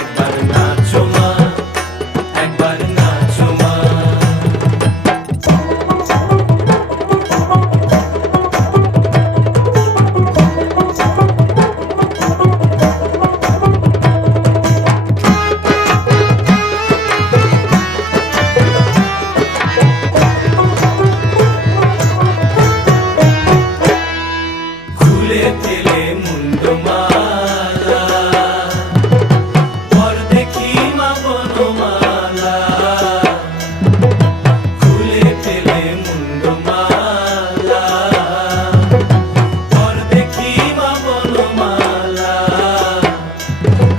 একবার নাচো মা, একবার নাচো মা। খুলে ফেলে মুন্ডমালা, পর দেখি মা বনমালা। খুলে ফেলে মুন্ডমালা, পর দেখি মা বনমালা।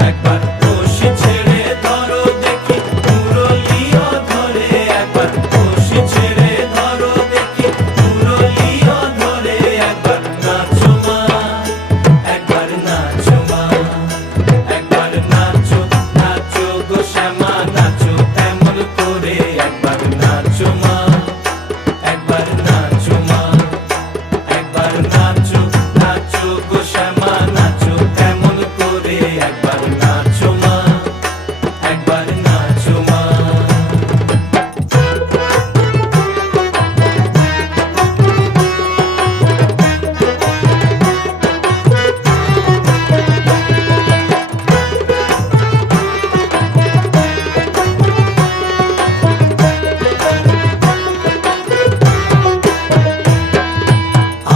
একবার রশি ছেড়ে ধরো দেখি মুরলিও ধরে, একবার রশি ছেড়ে ধরো দেখি মুরলিও ধরে। একবার নাচো মা, একবার নাচো মা, একবার নাচো, নাচো গো শ্যামা নাচো তেমন করে। একবার নাচো মা, একবার নাচো মা, একবার নাচো, নাচো গো শ্যামা নাচো তেমন করে। একবার নাচো মা, একবার নাচো মা।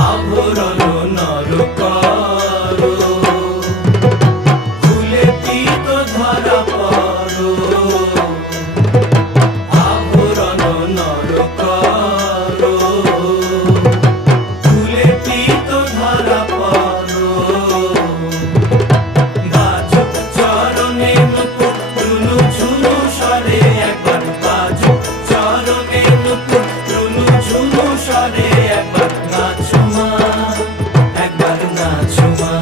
আভরণ নর করো, খুলে পিত ধরা পড়ো। আভরণ নর করো, খুলে পিত ধরা পড়ো। বাজো চরণে নুপুর রুনু ঝুনু স্বরে, একবার বাজো চরণে নুপুর রুনু ঝুনু স্বরে। একবার নাচো মা, একবার নাচো মা,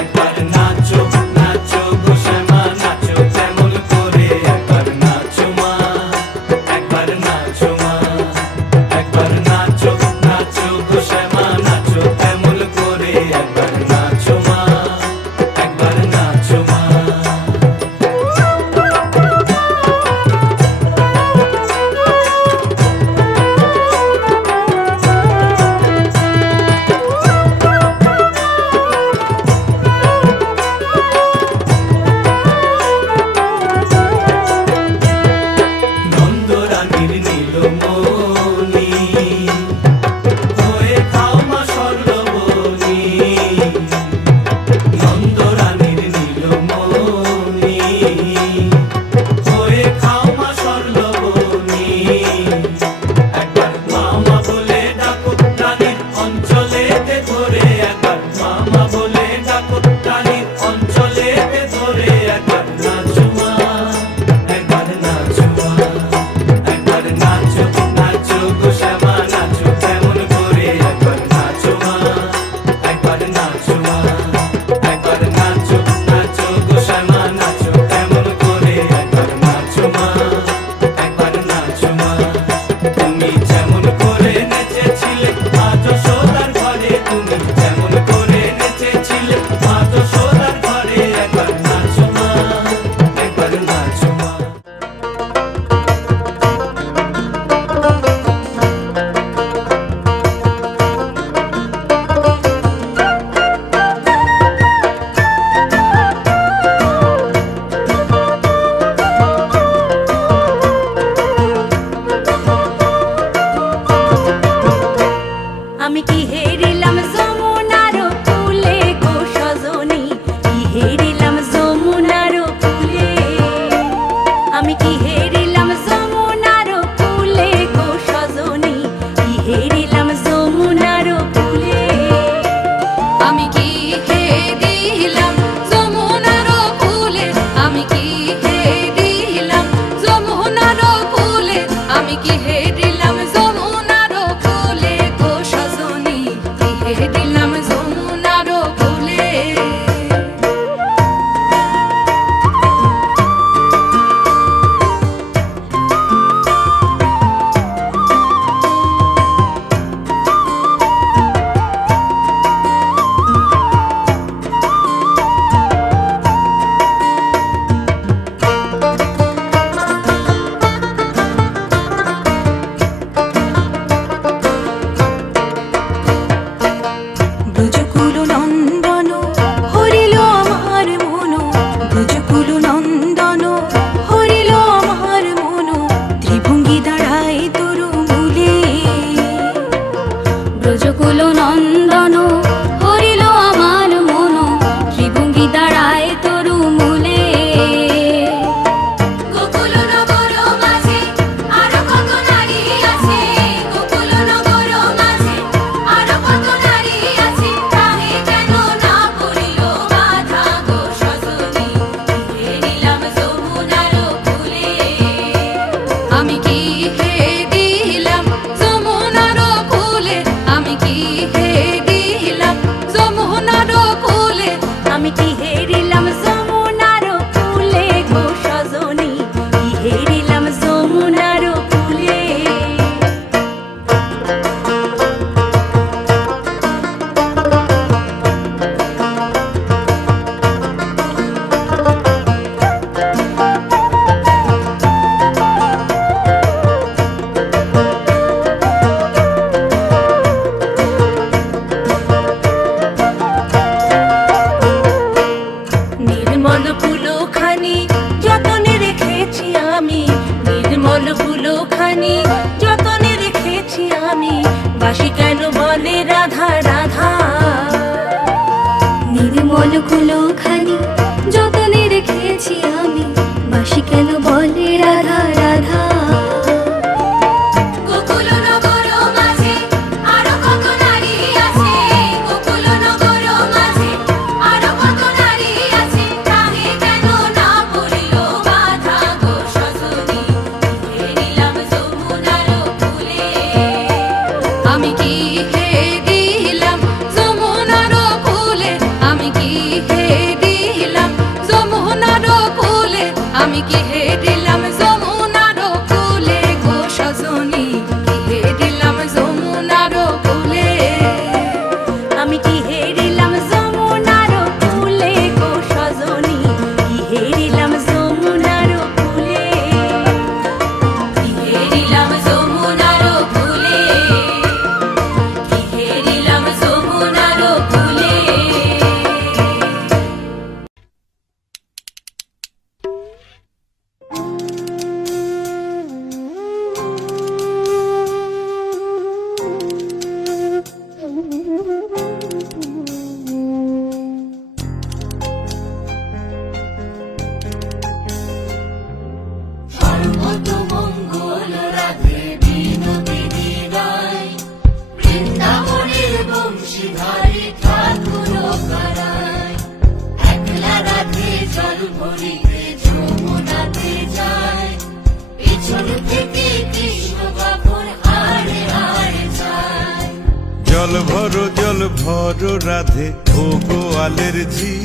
একবার নাচো, নাচো গো শ্যামা নাচো তেমন করে। একবার নাচো মা, একবার নাচো মা, একবার নাচো, নাচো গো শ্যামা নাচো তেমন করে। একবার নাচো মা, একবার নাচো মা। নন্দরানীর নীলমণি হয়ে খাও মা স্বর্ণবনি। নন্দরানীর নীলমণি হয়ে খাও মা স্বর্ণবনি। একবার মামা বলে ডাকো রানীর অঞ্চলেতে ধরে, একবার মামা বলে ডাকো রানীর অঞ্চলেতে ধরে। একবার নাচো মা, একবার নাচো মা, একবার নাচো, নাচো গো শ্যামা নাচো তেমন করে। একবার নাচো মা, একবার নাচো মা, একবার নাচো, নাচো গো শ্যামা নাচো তেমন করে। ব্রজকুল নন্দন হরিল আমার মন ত্রিভঙ্গি দাঁড়ায় তরু মূলে ব্রজকুল নন্দন হরিল আমার মন ত্রিভঙ্গি দাঁড়ায় তরু মূলে গোকুল নগর মাঝে আরো কত নারী আছে গোকুল নগর মাঝে আরো কত নারী আছে তাহে কেন না পড়িল বাধা গো সজনী ঘিরে নিলাম যমুনার কূলে আমি কি হে দিলাম যমুনার কূলে আমি কি হে দিলাম যমুনার কূলে আমি কি হেরিলাম যমুনার কূলে গো সজনী কি হেরিলাম যমুনার কূলে নির্মল ফুলখানি যতনে রেখেছি আমি নির্মল ফুলখানি যতনে রেখেছি আমি বাসি কেন বলে রাধা রাধা নির্মল ফুলখানি যতনে রেখেছি আমি বাসি কেন বলে রাধা রাধা গোকুল নগর মাঝে আরো কত নারী আছে গোকুল নগর মাঝে আরো কত নারী আছে তাহে কেন না পড়িল বাধা গো সজনী ঘিরে নিলাম যমুনার কূলে আমি কি হে দিলাম যমুনার কূলে আমি কি হে দিলাম যমুনার কূলে আমি কি হে দিলাম যমুনার কূলে গো সজনী কি হে দিলাম যমুনার কূলে আমি কি হেরিলাম যমুনার কূলে গো সজনী কি হেরিলাম যমুনার কূলে কি হেরিলাম যমুনার কূলে কি হেরিলাম যমুনার কূলে সর্বতমঙ্গল রাধে বিনোদিনী রায় বৃন্দাবনের বংশীধারী ঠাকুর কারায় একলা রাধে জল ভরিতে যমুনাতে যায় পিছন থেকে কৃষ্ণ কখন হারে হারে যায় জল ভরো রাধে ও গোয়ালের ঝি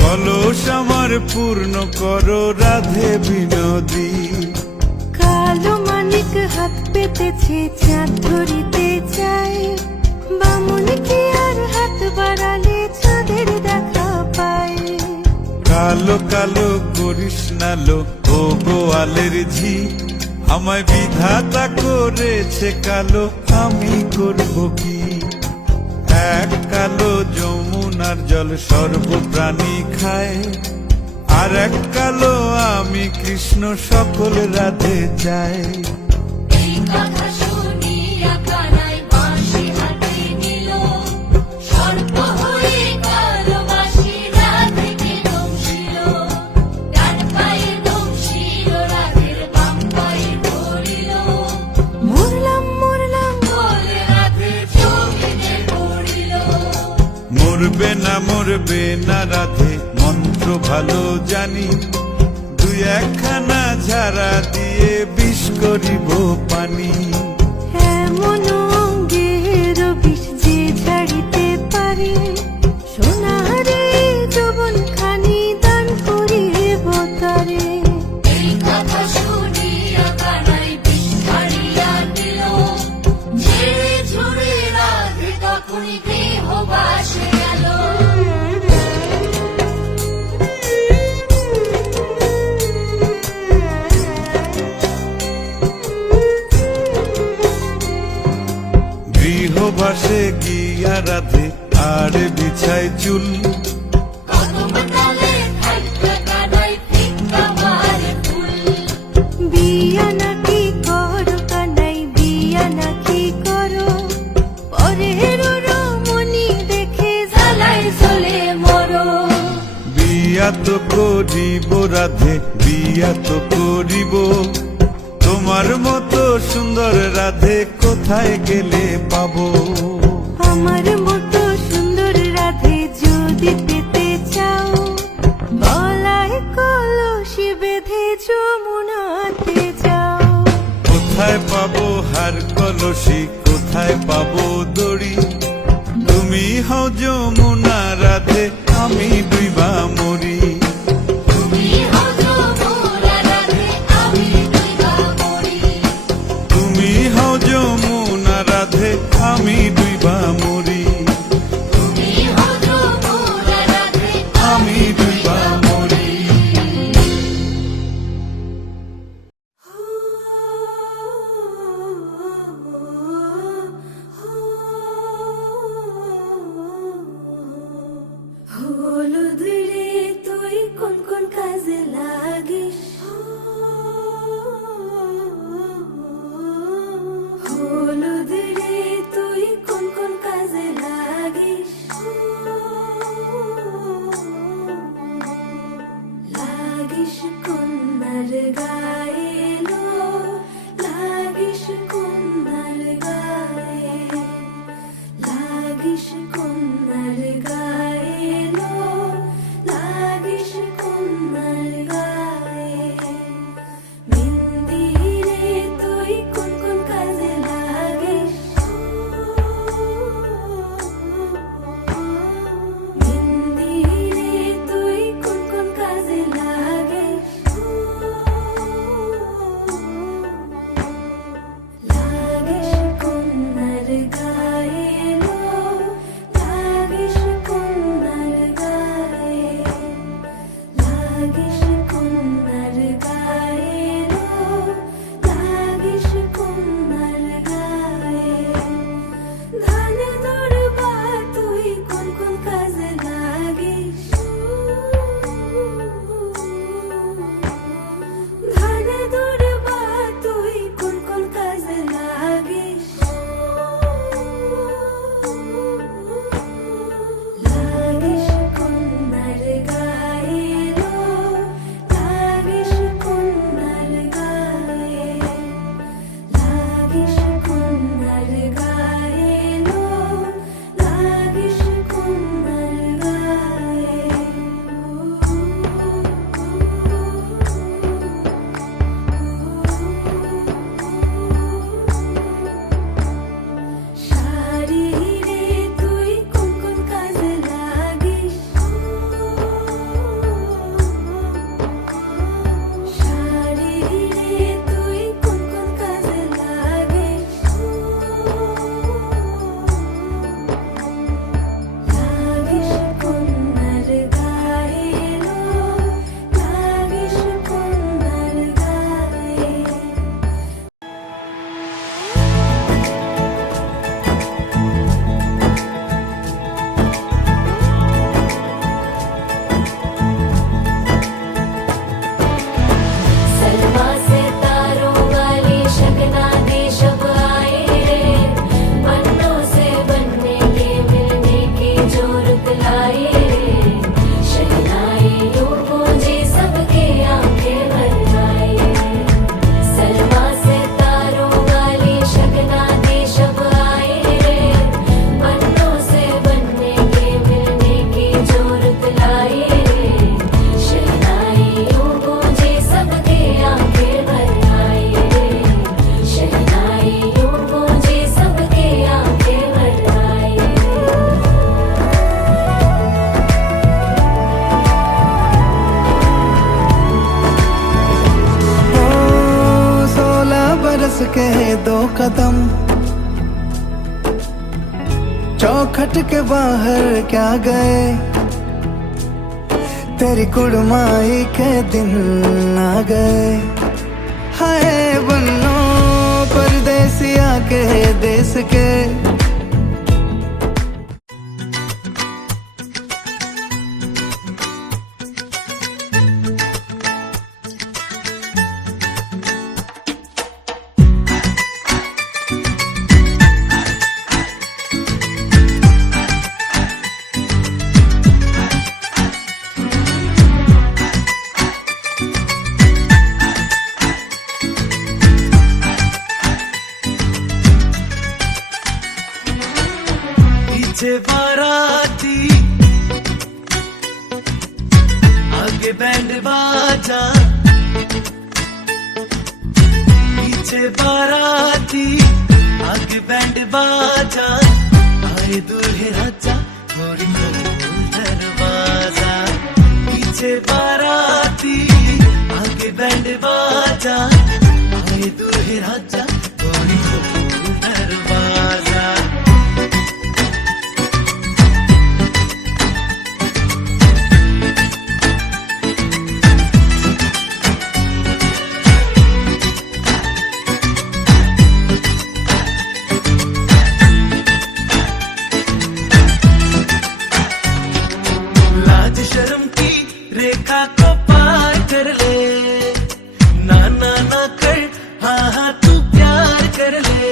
কলস আমার পূর্ণ করো রাধে বিনোদী কালো মানিক হাত পেতেছে চাঁদ ধরিতে চাই বামুন কি আর হাত বাড়ালে চাঁদের দেখা পায় কালো কালো করিস নালো ও গোয়ালের ঝি আমায় বিধাতা করেছে কালো আমি করব কি এক কালো যমুনার জল সর্বপ্রাণী খায় আর এক কালো আমি কৃষ্ণ সকল রাধে চাই এই কথা শুনিয়া কানাই বাঁশি হাতে নিল সর্প হয়ে কালো বাঁশি রাধেকে দংশিল ডান পায়ে দংশিল রাধের বাম পায়ে ধরিল মরলাম মরলাম বলে রাধে জমিনে পড়িল মরবে না রাধে মন্ত্র ভালো জানি দুই একখানা ঝাড়া দিয়ে বিষ করিব পানি এমন অঙ্গের বিষ যে ছাড়িতে পারে সোনারে যৌবন খানি দান করিব তারে এই কথা শুনিয়া কানাই বিষ ছাড়িয়া দিল ঝেড়ে ঝুড়ে রাধে তখনই গৃহবাসে গেল গৃহবাসে গিয়া রাধে আর বিছায় চুল কদম ডালে থাইকা করিব রাধে, বিয়া তো করিব। তোমার মতো সুন্দর রাধে কোথায় গেলে পাবো? আমার মতো সুন্দর রাধে যদি পেতে চাও, গলায় কলসি বেঁধে যমুনাতে যাও। কোথায় পাবো হার কলসি, কোথায় পাবো দড়ি? তুমি হও যমুনা রাধে, আমি ডুইবা মরি। তুমি হও যমুনা রাধে, আমি ডুইবা মরি। তুমি হও যমুনা রাধে, আমি ডুইবা মরি। তুমি হও যমুনা রাধে, আমি ডুইবা মরি। হলুদ রে তুই কোন কোন কাজে লাগিস? হলুদ রে তুই কোন কোন কাজে লাগিস? লাগিস কন্যার গায়ে লো, লাগিস কন্যার গায়ে, লাগিস কন্যার গায়ে লো, লাগিস কন্যার গায়ে। মেহেন্দি রে তুই কোন কোন কাজে লাগিস? মেহেন্দি রে তুই কোন কোন কাজে লাগিস? লাগিস কন্যার গায়ে লো, লাগিস কন্যার গায়ে, লাগিস কন্যার গায়ে লো, লাগিস কন্যার গায়ে। ধান দৌড়বা তুই কোন কোন কাজে লাগিস? ধান দৌড়বা তুই কোন কোন কাজে লাগিস? লাগিস কন্যার গায়ে লো, লাগিস কন্যার গায়ে, লাগিস কন্যার গায়ে লো, লাগিস কন্যার গায়ে। শাড়ি রে তুই কোন কোন কাজে লাগিস? শাড়ি রে তুই কোন কোন কাজে লাগিস? লাগিস কন্যার গায়ে লো, লাগিস কন্যার গায়ে। सलमा से तारों वाली शगना दे शब आए रे, पन्नों से बनने के मिलने की जोरत लाए रे। शहनाई यूं गूंजे सबके आंखें भर आए। सलमा से तारों वाली शगना दे शब आए रे, पन्नों से बनने के मिलने की जोरत लाए रे। शहनाई यूं गूंजे सबके आंखें भर आए रे। शहनाई यूं गूंजे सबके आंखें भर आए रे। ओ 16 बरस के 2 कदम, चौखट के बाहर क्या गए? तेरी कुड़माई के दिन आ गए। हाय बन्नो परदेसिया के देश के, बाजा पीछे बाराती आगे बैंड बाजा आए दूल्हे राजा गोरी खोल दरवाजा पीछे बाराती आगे बैंड बाजा आए दूल्हे राजा गोरी खोल दरवाजा लाज शर्म की रेखा को पार कर ले ना ना ना कर हाँ हाँ तू प्यार कर ले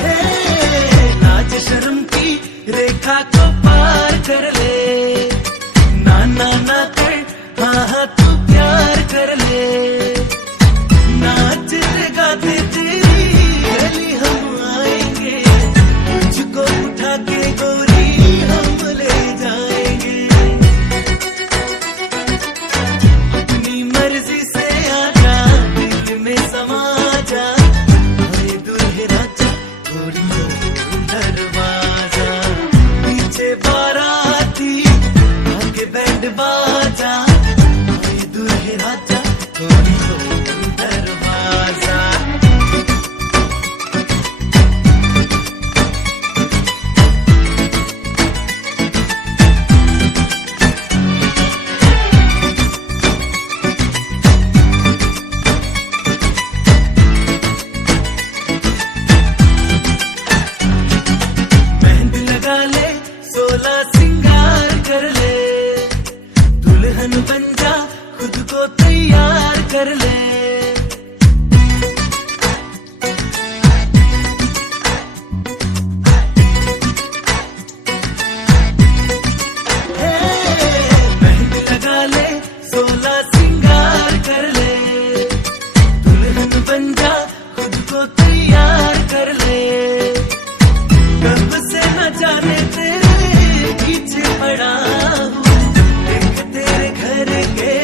हे, लाज शर्म की रेखा को पार कर ले ना ना ना कर हाँ हाँ तू प्यार कर ले नाच गाते तेरी गली हम आएंगे तुझको उठा के गोरी हम ले जाएंगे अपनी मर्जी से आजा दिल में समा जा अरे दूल्हे राजा गोरी खोल दरवाजा पीछे बाराती आगे बैंड बाजा अरे दूल्हे राजा गोरी खोल दरवाजा मेहंदी लगा ले 16 सिंगार कर ले दुल्हन बन जा खुद को तैयार कर ले हे, मेहंदी लगा ले 16 सिंगार कर ले दुल्हन बन जा खुद को तैयार कर ले कब से न जाने तेरे पीछे पड़ा हूँ एक तेरे घर के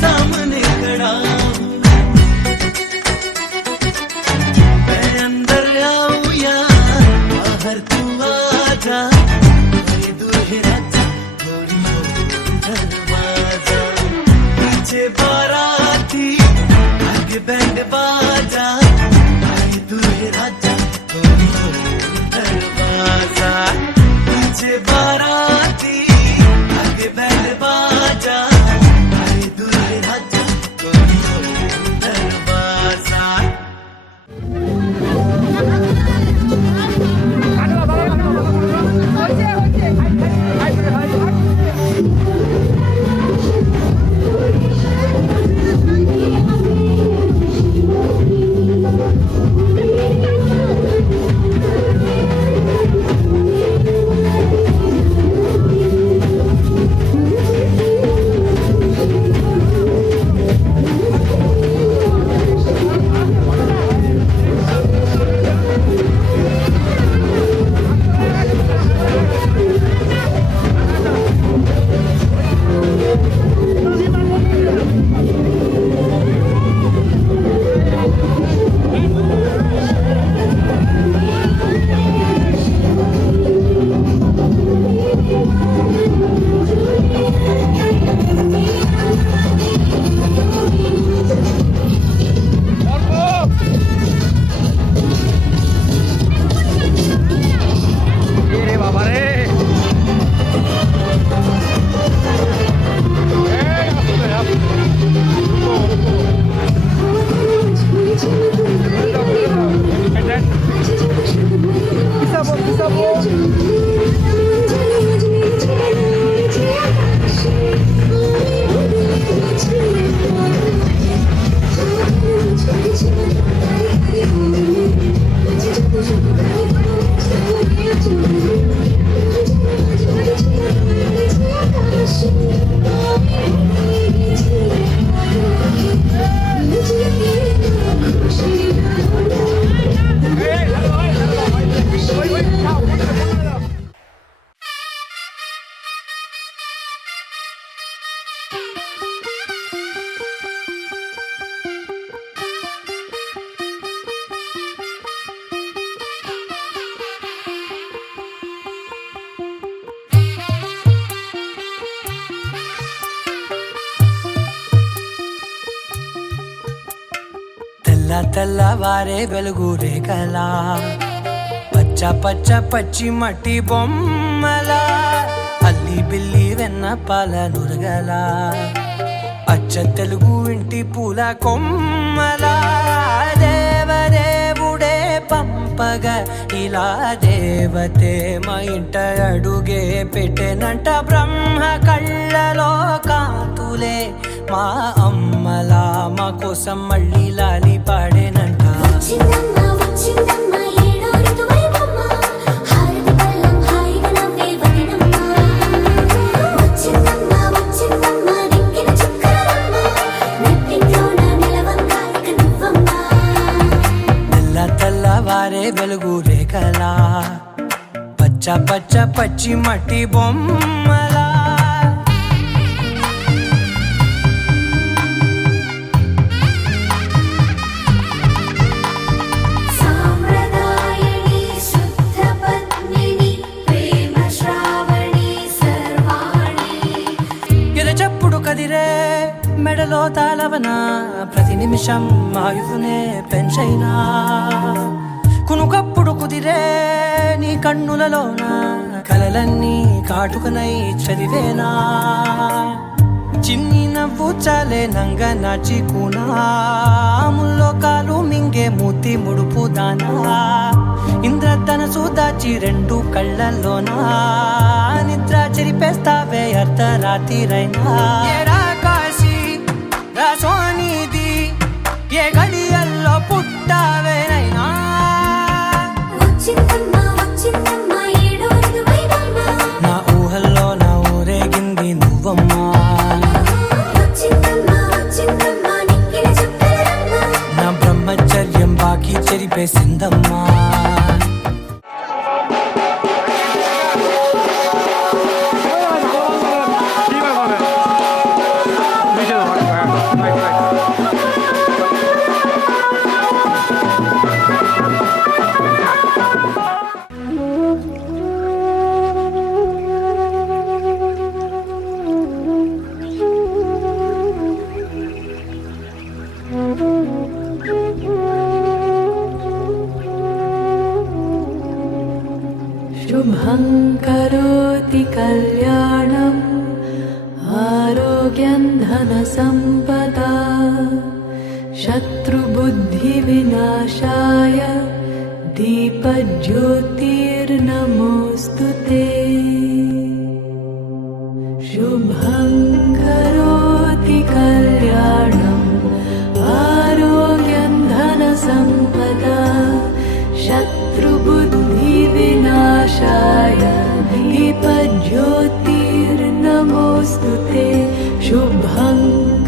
सामने खड़ा हूँ मैं अंदर आऊँ या बाहर तू आ जा अरे दूल्हे राजा गोरी खोल दरवाजा पीछे बाराती आगे बैंड बाजा अरे दूल्हे राजा गोरी खोल दरवाजा पीछे बाराती తెల్లవారే వెలుగు రేఖలా పచ్చ పచ్చ పచ్చి మట్టి బొమ్మలా అల్లి బిల్లి వెన్న పాల నురగలా అచ్చ తెలుగు ఇంటి పూల కొమ్మలా దేవదేవుడే పంపగా ఇలా దేవతే మా ఇంట అడుగే పెట్టెనంట బ్రహ్మ కళ్ళలో కాంతులే మా అమ్మలా మా కోసం మళ్ళీ లాలి పాడేనంట వచ్చిందమ్మ వచ్చిందమ్మ ఏడో ఋతువైవమ్మ హారతి పళ్ళం హాయిగా నవ్వే వదినమ్మ వచ్చిందమ్మ వచ్చిందమ్మ దిక్కిన చుక్కలమ్మ నెట్టింట్లోన నిలవంగా ఇక నువ్వమ్మ తెల్లవారే వెలుగు రేఖలా పచ్చ పచ్చ పచ్చి మట్టి బొమ్మలా సాంప్రదాయని శుద్ధ పద్మిని ప్రేమ శ్రావణి సర్వాణి ఎరచప్పుడు కదిరే మెడలో తాళవన ప్రతి నిమిషం ఆయుధునే పెంచైనా కునుకప్పుడు కుదిరే నీ కన్నులలోన కలలన్నీ కాటుకనై చదివేనా చిన్ని నవ్వు చాలే నంగ నాచి కూనాముల్లో కాలు మింగే మూతి ముడుపు దానా ఇంద్రధనసు దాచి రెండు కళ్ళల్లోనా నిద్ర చెరిపేస్తావే అర్ధరాత్రిరైనా ఏరా కాశీ రా సోనిది ఏ గడియల్లో పుట్టావేనైనా వచ్చిందమ్మ వచ్చిందమ్మ ఏడో ఋతువైవమ్మ నా ఊహల్లో నా ఊరేగింది నువ్వమ్మా వచ్చిందమ్మ వచ్చిందమ్మ నిక్కిన చుక్కలమ్మ నా బ్రహ్మచర్యం బాకీ చెరిపేసిందమ్మా शुभं करोति कल्याणम् आरोग्यं धनसम्पदा शत्रुबुद्धिविनाशाय दीपज्योतिर्नमोऽस्तु ते शुभं करोति कल्याणम् आरोग्यं धनसम्पदा शत्रुबुद्धिविनाशाय दीपज्योतिर्नमोऽस्तु ते शुभं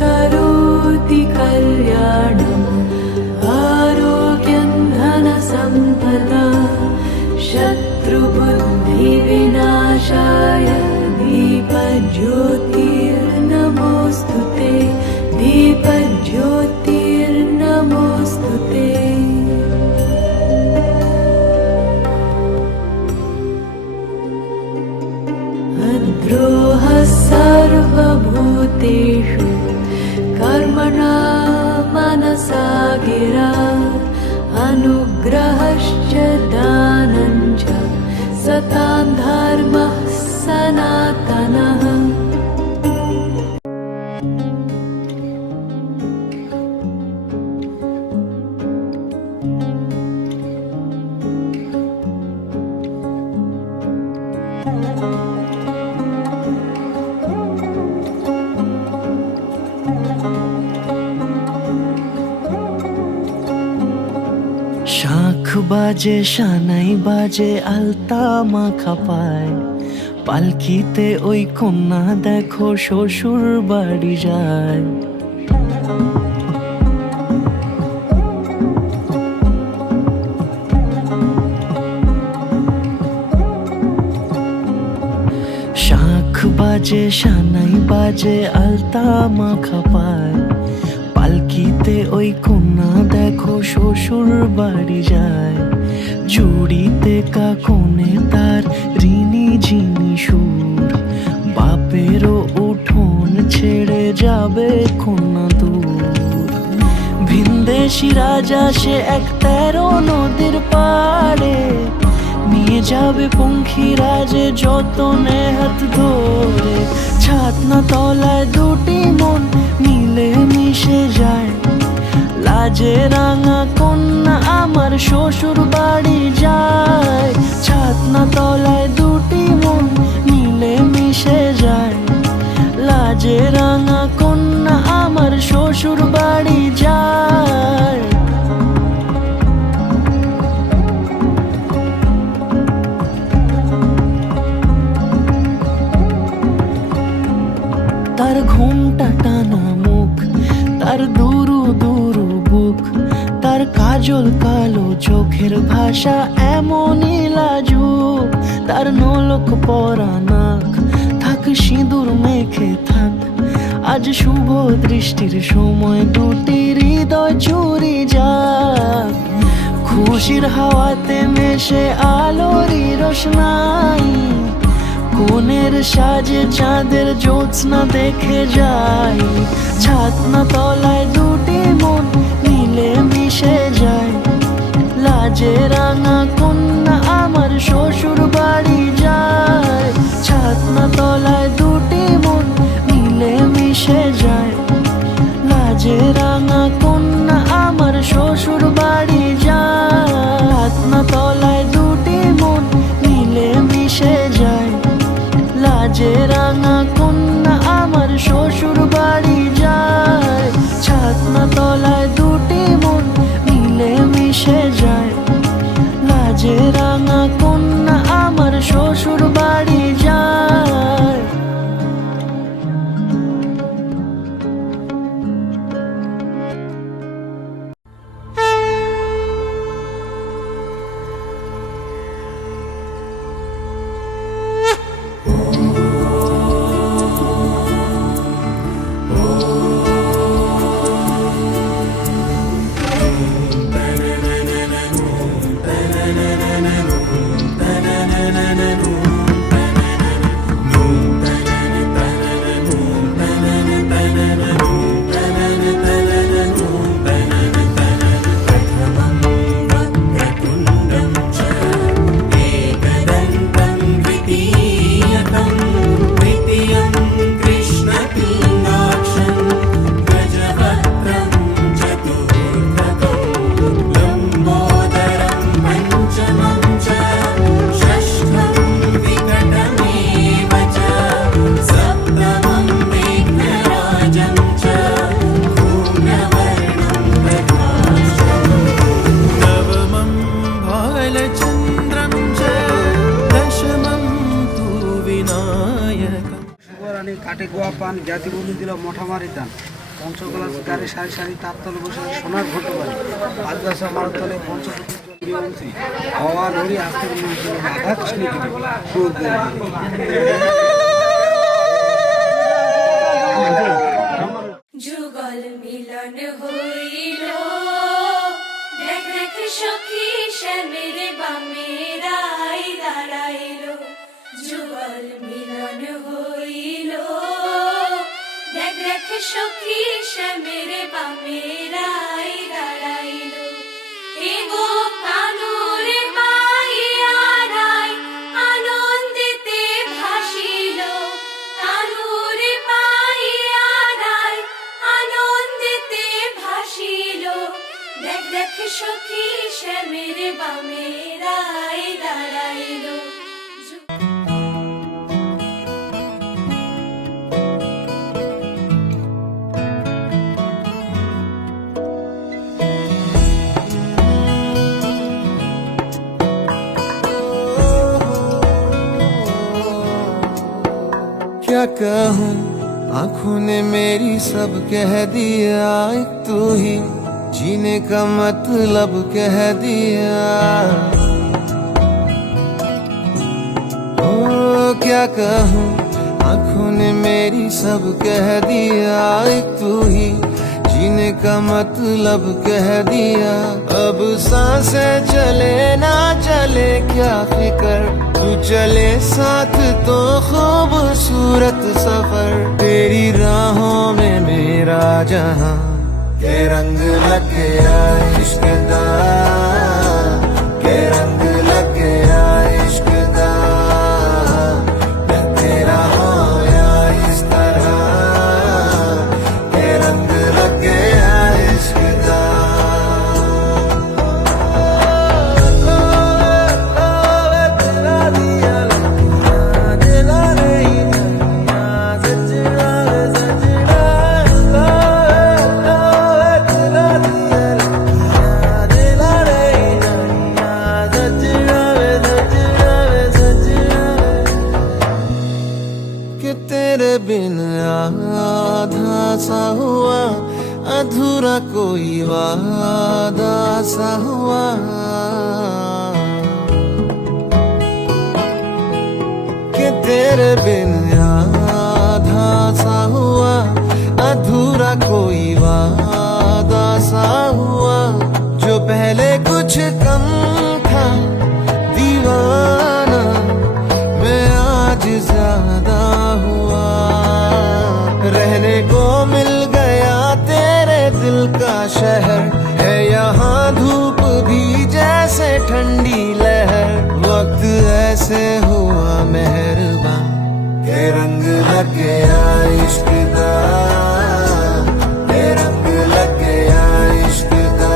करोति कल्याणम् आरोग्यं धनसम्पदा शत्रुबुद्धिविनाशाय दीपज्योतिर्नमोऽस्तु ते दीपज्योतिर्नमोऽस्तु ते द्रोहः सर्वभूतेषु कर्मणा मनसा गिरा अनुग्रहश्च दानं च सतां धर्मः सनातनः শাঁখ বাজে সানাই বাজে আলতা মাখা পায় পালকিতে ওই কন্যা দেখো শ্বশুর বাড়ি যায় শাঁখ বাজে সানাই বাজে আলতা মাখা পায় পালকিতে ওই কন্যা দেখো শ্বশুর বাড়ি যায় চুড়িতে কাকনে তার ঋণী ঝিনি সুর বাপেরও উঠোন ছেড়ে যাবে কন্যা দূর ভিনদেশ সিরাজ আসে এক 13 নদীর পাড়ে, নিয়ে যাবে পঙ্খিরাজে যতনে হাত ধরে। ছাতনা তলায় দুটি মন মিলে মিশে যায়, লাজে রাঙা কন্যা আমার শ্বশুর বাড়ি যায়। ছাতনা তলায় দুটি মন মিলে মিশে যায়, লাজে রাঙা কন্যা আমার শ্বশুর বাড়ি যায়। তার ঘুমটা টানা মুখ, তার দুরু দুরু বুক, তার কাজল কালো চোখের ভাষা এমনই লাজুক। তার নোলক পরা নাক, থাক সিঁদুর মেখে থাক, আজ শুভ দৃষ্টির সময় দুটি হৃদয় চুরি যাক। খুশির হাওয়াতে মেশে আলোরই রোশনাই, কোণের সাজে চাঁদের জ্যোৎস্না দেখে যাই। ছাতনা তলায় দুটি মন মিলে মিশে যায়, লাজে রাঙা কন্যা আমার শ্বশুর বাড়ি যায়। ছাতনা তলায় দুটি মন মিলে মিশে যায়, লাজে রাঙা কন্যা আমার শ্বশুর বাড়ি যায়। ছাতনা তলায় দুটি মন মিলে মিশে যায়, লাজে রাঙা কন্যা আমার শ্বশুর বাড়ি যায়। ছাতনা তলায় দুটি মন মিলে মিশে যায়, লাজে রাঙা কন্যা আমার শ্বশুর বাড়ি যায়। শুভরানী কাটে গোয়া পান জাতি বন্ধু দিল মঠামারি দান। পঞ্চকলা গাড়ি সারি সারি তারতলে বসে সোনার ঘট বাড়ি, আদ্রাসা মারতলে পঞ্চমন্ত্রী হওয়া নড়ি আসতে রাধা কৃষ্ণ যুগল মিলন হইল, দেখ দেখ সখী শ্যামের বামেরাই দাঁড়াইল। যুগল মিলন হইল, দেখ দেখ সখী শ্যামের বামেরাই দাঁড়াইল। এগো কানুরে পাইয়া রায় আনন্দিতে ভাসিল, কানুরে পাইয়া রায় আনন্দিতে ভাসিল। দেখ দেখ সখী শ্যামের বামেরাই দাঁড়াইল। क्या कहूँ आँखों ने मेरी सब कह दिया, एक तू ही जीने का मतलब कह दिया। ओ क्या कहूँ आँखों ने मेरी सब कह दिया, एक तू ही जीने का मतलब कह दिया। अब सांसें चले ना चले क्या फिकर, तू चले साथ तो खूबसूरत सफर। तेरी राहों में मेरा जहां के रंग लग गया इश्क दा, के रंग लग गया इश्क दा, मैं तेरा होया इस तरह, के रंग लग गया इश्क दा। कि तेरे बिन आधा सा हुआ, अधूरा कोई वादा सा हुआ, कि तेरे बिन आधा सा हुआ, अधूरा कोई वादा सा हुआ, जो पहले कुछ कम था दीवाना, मैं आज ज्यादा हुआ, रहने को मिल गया तेरे दिल का शहर, है यहाँ धूप भी जैसे ठंडी लहर, वक्त ऐसे हुआ मेहरबान, के रंग लग गया इश्क दा, के रंग लग गया इश्क दा।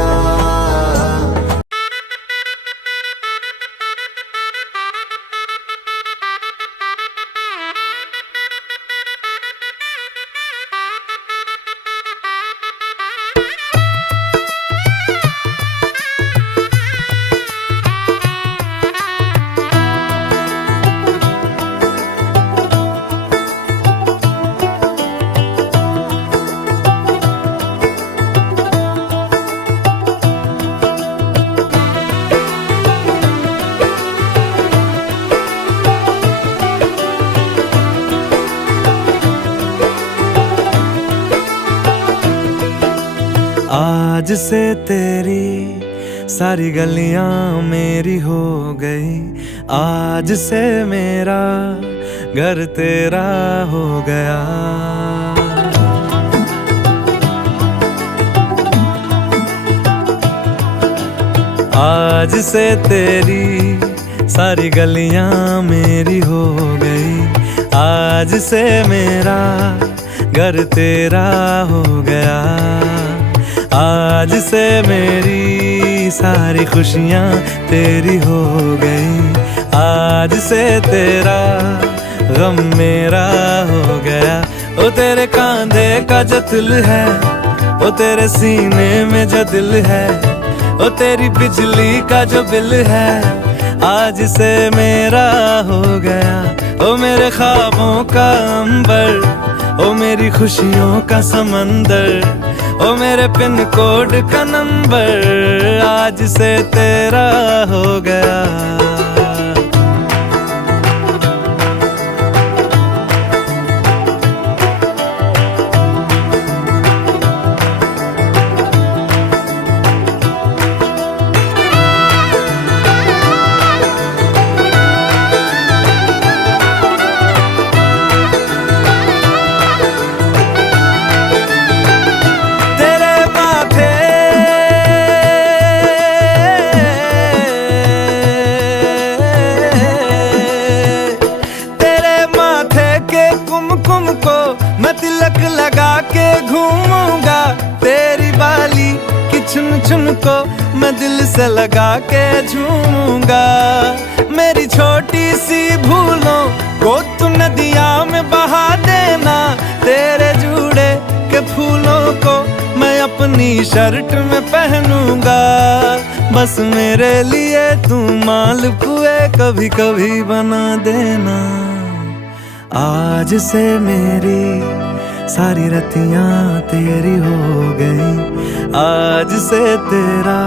आज से तेरी सारी गलियां मेरी हो गई, आज से मेरा घर तेरा हो गया। आज से तेरी सारी गलियां मेरी हो गई, आज से मेरा घर तेरा हो गया। आज से मेरी सारी खुशियाँ तेरी हो गई, आज से तेरा गम मेरा हो गया। ओ तेरे कांधे का जो दिल है, ओ तेरे सीने में जो दिल है, ओ तेरी बिजली का जो बिल है, आज से मेरा हो गया। ओ मेरे ख्वाबों का अंबर, ओ मेरी खुशियों का समंदर, ओ मेरे पिन कोड का नंबर, आज से तेरा हो गया। लगा के घूमूंगा तेरी बाली की चुन चुन को मैं दिल से लगा के झूमूंगा। मेरी छोटी सी भूलों को तू नदिया में बहा देना, तेरे जूड़े के फूलों को मैं अपनी शर्ट में पहनूंगा। बस मेरे लिए तू मालपुए कभी कभी बना देना। आज से मेरी सारी रतियां तेरी हो गई, आज से तेरा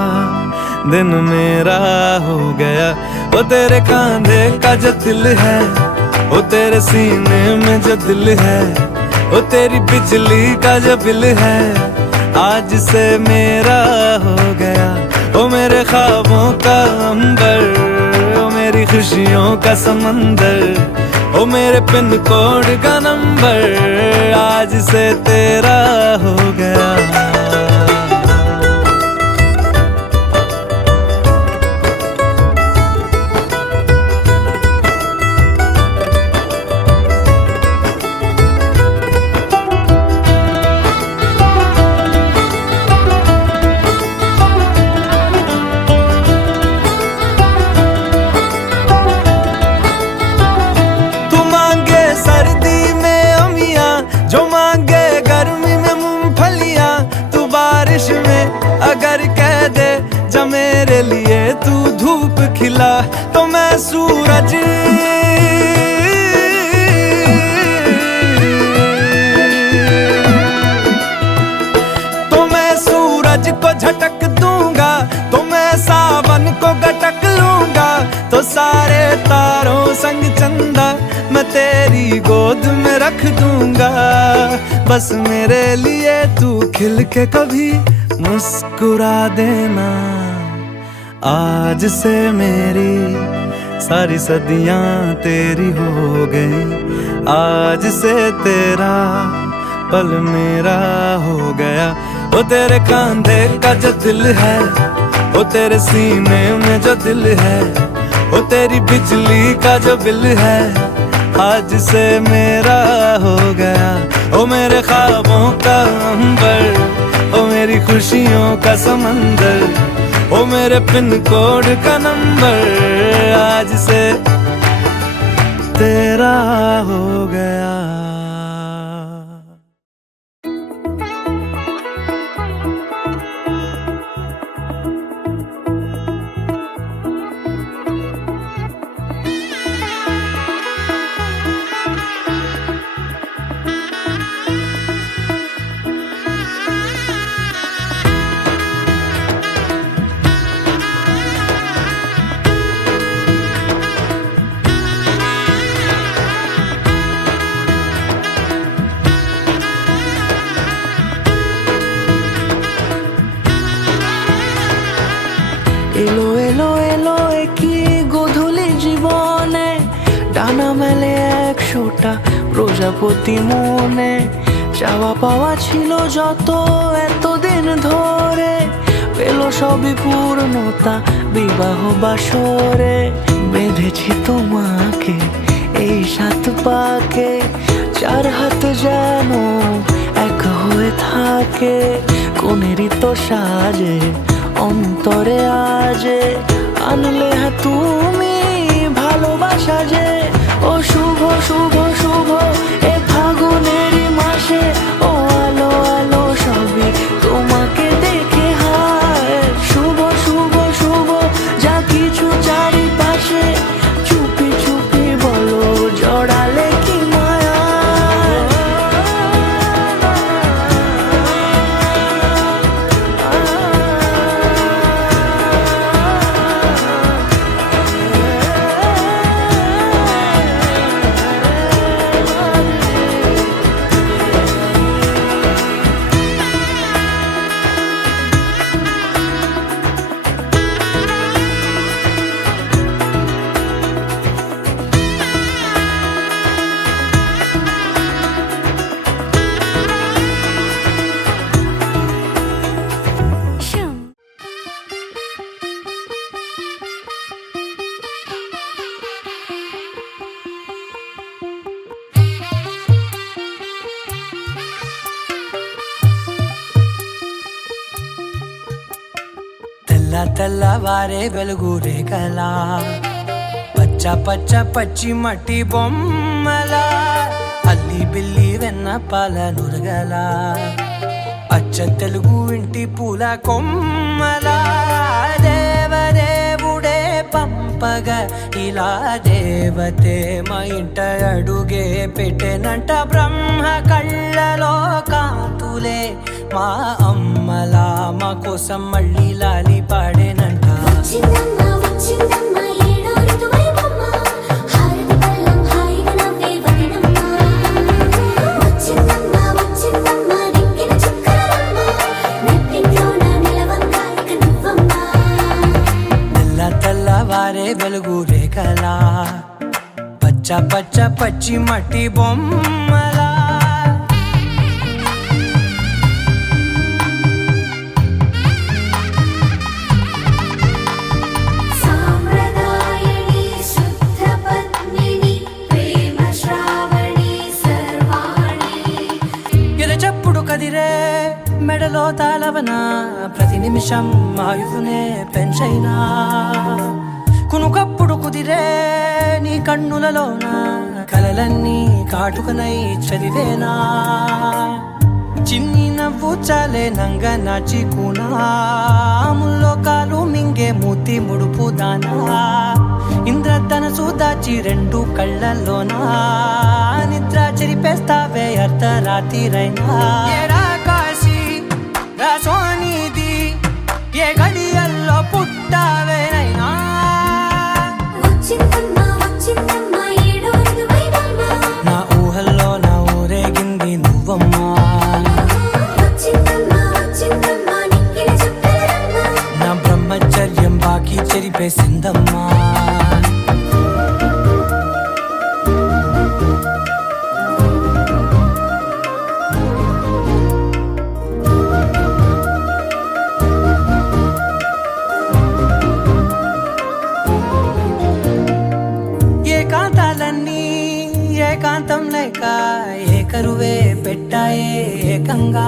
दिन मेरा हो गया। वो तेरे कांधे का जो दिल है, वो तेरे सीने में जो दिल है, वो तेरी बिजली का जो बिल है, आज से मेरा हो गया। वो मेरे ख्वाबों का अंबर, वो मेरी खुशियों का समंदर, ओ मेरे पिन कोड का नंबर, आज से तेरा हो गया। मेरे लिए तू धूप खिला तो मैं सूरज को झटक दूंगा तो मैं सावन को गटक लूंगा तो सारे तारों संग चंदा मैं तेरी गोद में रख दूंगा बस मेरे लिए तू खिल के कभी मुस्कुरा देना आज से मेरी सारी सदियां तेरी हो गई आज से तेरा पल मेरा हो गया वो तेरे कांधे का जो दिल है वो तेरे सीने में जो दिल है वो तेरी बिजली का जो बिल है आज से मेरा हो गया ओ मेरे ख्वाबों का अंबर ओ मेरी खुशियों का समंदर ओ मेरे पिन कोड का नंबर आज से तेरा हो गया এলো এলো এলো একই গধূলি জীবনে ডানা মেলে 100টা প্রজাপতি মনে চাওয়া পাওয়া ছিল যত এতদিন ধরে পেলো সবই পূর্ণতা বিবাহ বাসরে বেঁধেছি তোমাকে এই 7 পাকে 4 হাত যেন এক হয়ে থাকে কোনেরই তো সাজে অন্তরে আজে আনলে হ্যাঁ তুমি ভালোবাসা যে ও শুভ শুভ শুভ এ ফাগুনেরই মাসে ও আলো আলো সবই তোমাকে দেখে হায় শুভ শুভ শুভ যা কিছু চারিপাশে চুপি চুপি বলো জড়ালে কি মায়া తెల్లవారే వెలుగురే కలా పచ్చ పచ్చ పచ్చి మట్టి బొమ్మల అల్లి బిల్లి వెన్న పాల నురగల అచ్చ తెలుగు ఇంటి పూల కొమ్మల దేవదేవుడే పంపగా ఇలా దేవతే మా ఇంట అడుగే పెట్టెనంట బ్రహ్మ కళ్ళలో కాంతులే మా అమ్మలా మా కోసం మళ్ళీ లాలి పాడేనంట వచ్చిందమ్మ వచ్చిందమ్మ ఏడో ఋతువైవమ్మ హారతి పళ్ళం హాయిగా నవ్వే వదినమ్మ వచ్చిందమ్మ వచ్చిందమ్మ దిక్కిన చుక్కలమ్మ నెట్టింట్లోన నిలవంగా ఇక నువ్వమ్మ తెల్లవారే వెలుగు రేఖలా పచ్చ పచ్చ పచ్చి మట్టి బొమ్మలా సాంప్రదాయని శుద్ధ పద్మిని ప్రేమ శ్రావణి సర్వాణి ఎరచప్పుడు కదిరే మెడలో తాళవన ప్రతి నిమిషం ఆయువునే పెంచైనా కునుకప్పుడు కుదిరే నీ కన్నులలోన కలలన్నీ కాటుకనై చదివేనా చిన్ని నవ్వు చాలే నంగ నాచి కూనాముల్లో కాలు మింగే మూతి ముడుపు దానా ఇంద్రధనసు దాచి రెండు కళ్ళల్లోనా నిద్ర చెరిపేస్తావే అర్ధరాత్రిరైనా ఏరా కాశీ రా సోనిది ఏ గడియల్లో పుట్టావేనైనా వచ్చిందమ్మా వచ్చిందమ్మా ఏడో ఋతువైవమ్మా నా ఊహల్లో నా ఊరేగింది నువ్వమ్మా వచ్చిందమ్మా వచ్చిందమ్మా నిక్కిన చుక్కలమ్మా నా బ్రహ్మచర్యం బాకీ చెరిపేసిందమ్మా ఏకాంతాలన్నీ ఏకాంతం లేక ఏకరువే పెట్టాయే ఏకంగా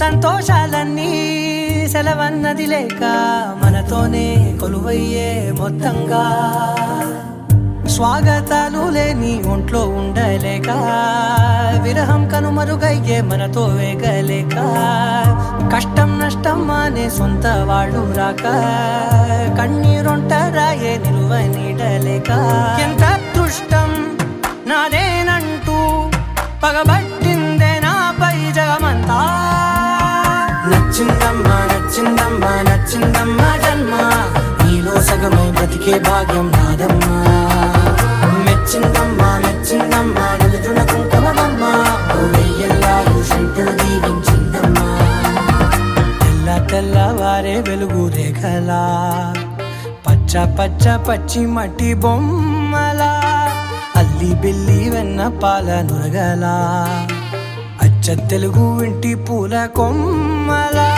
సంతోషాలన్నీ సెలవన్నది లేక మనతోనే కొలువయ్యే మొత్తంగా స్వాగతాలు లేని ఒంట్లో ఉండలేక విరహం కనుమరుగయ్యే మనతో వేగలేక కష్టం నష్టం అనే సొంత వాళ్ళు రాక కన్నీరొంటరాయే నిలువ నీడలేక ఎంత అదృష్టం నాదేనంటూ పగబట్టిందే నాపై జగమంతా నచ్చిందమ్మా నచ్చిందమ్మా నచ్చిందమ్మా జన్మ నీలో సగమై బ్రతికే భాగ్యం నాదమ్మా మెచ్చిందమ్మా మెచ్చిందమ్మా నిలుచున కుంకుమమ్మా వెయ్యల్లాలు శంకులు దీవించిందమ్మా తెల్ల తెల్లవారే వెలుగు రేఖలా పచ్చ పచ్చ పచ్చి మట్టి బొమ్మలా అల్లి బిల్లి వెన్న పాల నురగలా అచ్చ తెలుగు ఇంటి పూల కొమ్మలా